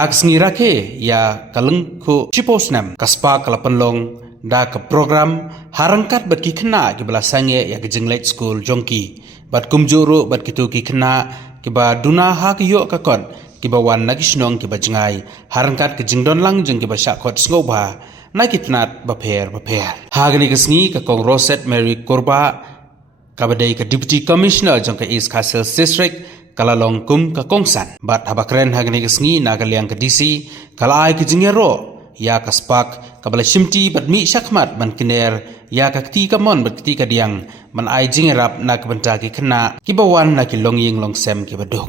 hak sngira ke ya kaleng khu chiposnam kaspa kalapanlong da ka program harangkat bat ki khna ki bala sange ya ki jinglet school jongki bat kumjuru bat kitu ki khna ki ba duna ha ki yo ka kon ki ba wan na ki snong ki ba jingai harangkat ki jingdon lang jing ki ba sha khot sngo ba na ki tnat ba pher hagni ka sngi ka kong Roset Mary Korba kabadai ka deputy commissioner jong ka East Castle district kalalong kum ka kongsan bat habakren hagni ka sngi nagaliang ka DC kalai ki jingero ya ka spak kabala shimti bat mi shakmat ban kiner ya ka kti ka mon bat kti ka diang man ai jingerap na ka banta ki khna ki bawan na ki longying long sem ki badok.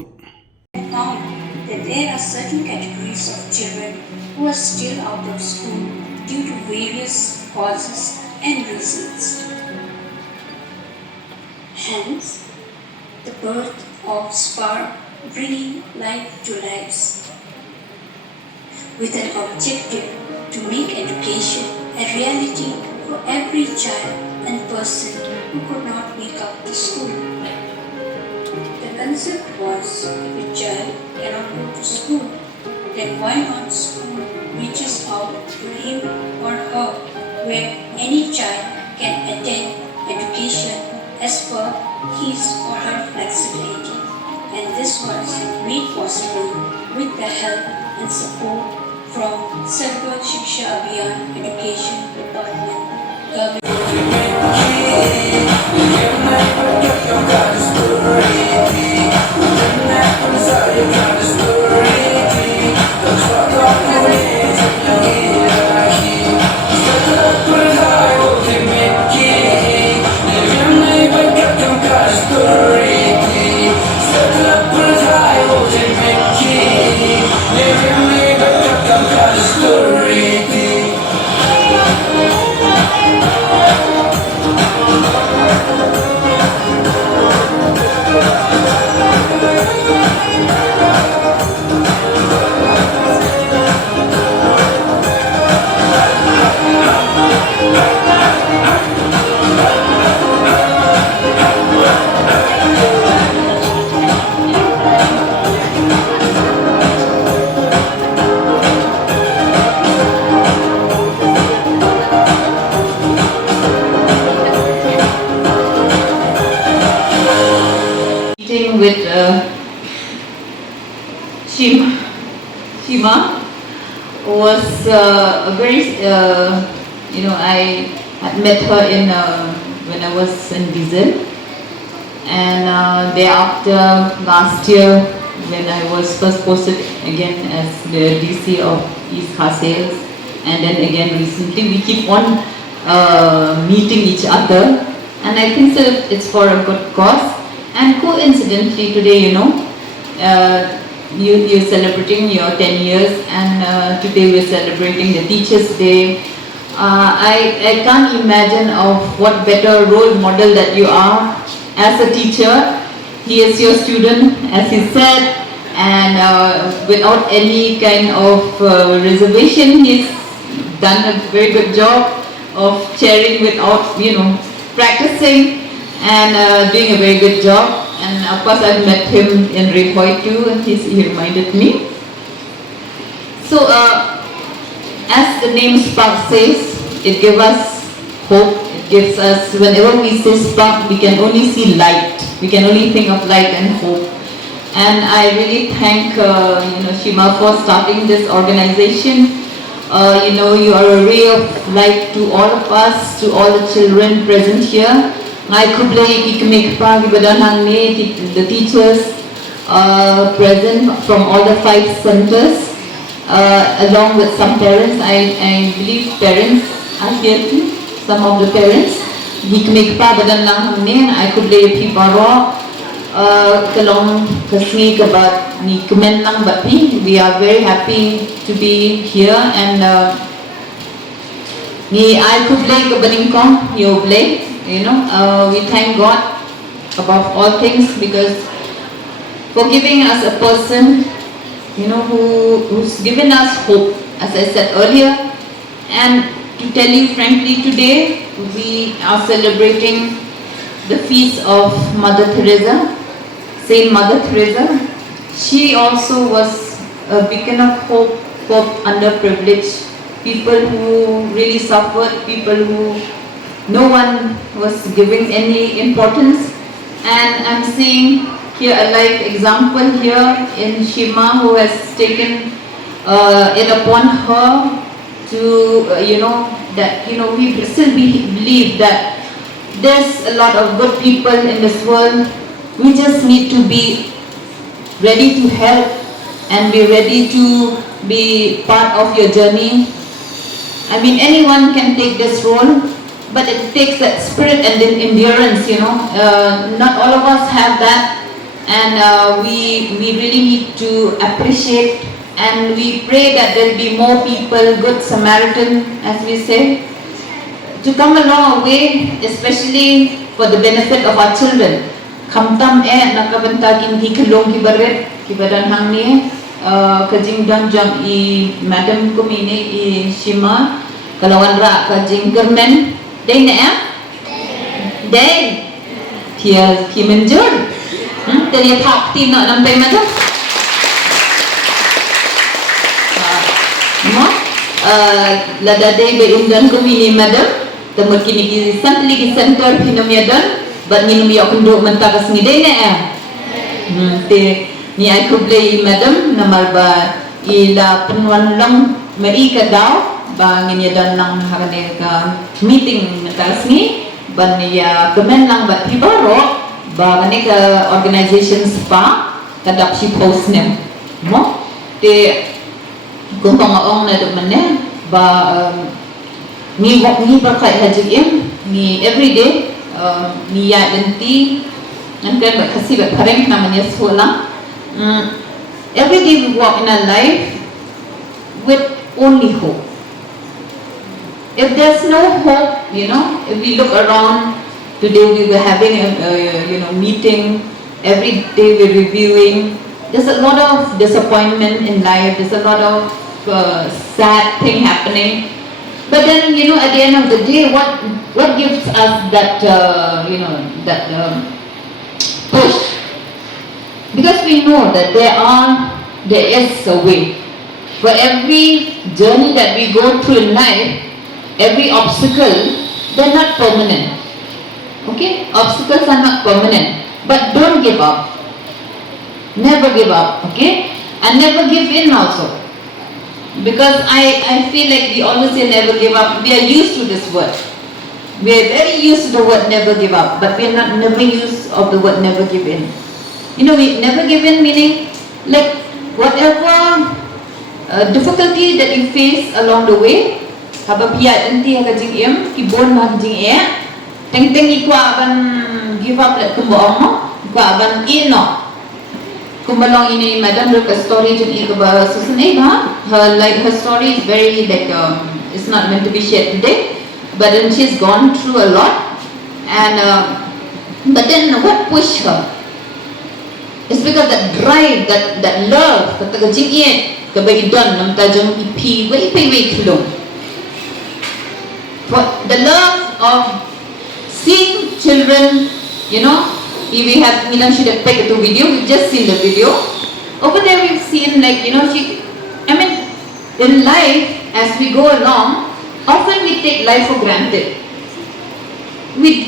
Found that there are certain categories of children who are still out of school due to various causes and reasons. Hence, the birth of Spark bringing life to lives with an objective to make education a reality for every child and person who could not make up to school. The concept was, if a child cannot go to school, then why not school reaches out to him or her where any child can attend education as per his or her flexibility. And this was made possible with the help and support from Sarva Shiksha Abhiyan Education Department, with Shima was a very, I had met her in when I was in Diesel, and thereafter last year when I was first posted again as the DC of East Castle, and then again recently we keep on meeting each other, and I think so it's for a good cause. And coincidentally today, you're celebrating your 10 years, and today we're celebrating the Teachers' Day. I can't imagine of what better role model that you are as a teacher. He is your student, as he said, and without any kind of reservation, he's done a very good job of chairing without, practicing, and doing a very good job. And of course I've met him in Rehoy too, and he reminded me. So as the name Spark says, it gives us hope. It gives us, whenever we say spark, we can only see light. We can only think of light and hope. And I really thank Shima for starting this organization. You are a ray of light to all of us, to all the children present here. I could the teachers present from all the 5 centers, along with some parents. I believe parents are here too, some of the parents. I could lay kalong kasni kabat ni kumen lang bati. We are very happy to be here, and ni I could lay kabaning kong yo play. We thank God above all things, because for giving us a person, who's given us hope, as I said earlier. And to tell you frankly, today we are celebrating the feast of Mother Teresa, Saint Mother Teresa. She also was a a beacon of hope for underprivileged people who really suffered, people who no one was giving any importance. And I'm seeing here a live example here in Shima, who has taken it upon her to, that, we still believe that there's a lot of good people in this world. We just need to be ready to help and be ready to be part of your journey. I mean, anyone can take this role, but it takes that spirit and endurance, not all of us have that, and we really need to appreciate, and we pray that there will be more people, good Samaritan, as we say, to come along a way, especially for the benefit of our children. Kamtam nakabantagin hikalong kibaret, kibadan hang ni, kajing jam I madam kumini I Shima, kalawan ra kajing kermen, day na day, kia menjur, tadi thak tim nak nampai madam, lada day be undan kumini madam, temut kini ki santli ki center kinam yadan. But ni numi aku duk mentakas ni day na te ni aku play madam namal ba ila penuan lang mai ka daw ba ngin yadan lang hakane ka meeting mentakas ni ban ya kemen lang ba tibaro ba ngani ka organizations pa kadap si post nem mo te kung pangaong na duk manne ba ni berkat haji ni everyday niat nanti kan kasi pareng namanya sekolah. Every day we walk in our life with only hope. If there's no hope, if we look around, today we were having a meeting, every day we're reviewing, there's a lot of disappointment in life, there's a lot of sad thing happening. But then, at the end of the day, what gives us that, push? Because we know that there is a way. For every journey that we go through in life, every obstacle, they're not permanent. Okay? Obstacles are not permanent. But don't give up. Never give up. Okay? And never give in also. Because I feel like we always say never give up. We are used to this word. We are very used to the word never give up, but we are not never used of the word never give in. We never give in meaning like whatever difficulty that you face along the way, haba biya nanti ka jing kibon mag jing teng ikwa aban give up let kumboong mo, ikwa aban ino. Kumbalong ini madam look a story to me about Susan Eva. Her story is very it's not meant to be shared today, but then she's gone through a lot, and but then what pushed her? It's because that drive, that love, kata kajing kabaidon nam tajong ipi way kulong. The love of seeing children, we have, Milan should have picked the video, we've just seen the video. Over there we've seen in life, as we go along, often we take life for granted.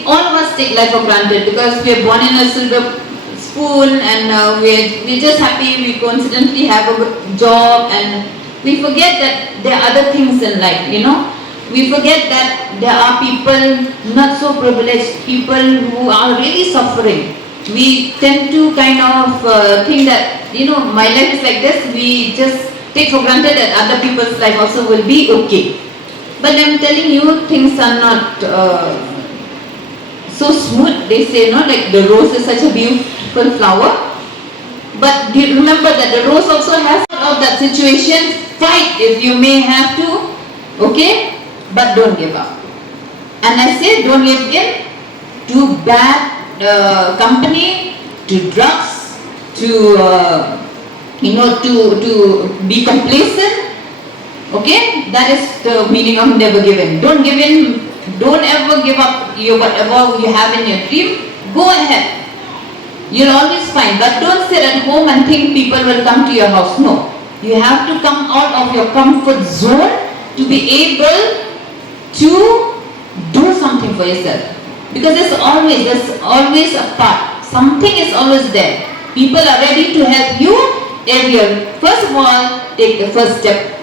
All of us take life for granted because we are born in a silver spoon, and we're just happy we coincidentally have a good job, and we forget that there are other things in life, We forget that there are people not so privileged, people who are really suffering. We tend to kind of think that, my life is like this, we just take for granted that other people's life also will be okay. But I'm telling you, things are not so smooth. They say, like the rose is such a beautiful flower. But do you remember that the rose also has out of that situation, fight if you may have to, okay? But don't give up. And I say don't give in to bad company, to drugs, to to be complacent. Okay, that is the meaning of never give in. Don't give in. Don't ever give up whatever you have in your dream. Go ahead. You'll always find. But don't sit at home and think people will come to your house. No. You have to come out of your comfort zone to be able to do something for yourself. Because there's always a part. Something is always there. People are ready to help you if you first of all take the first step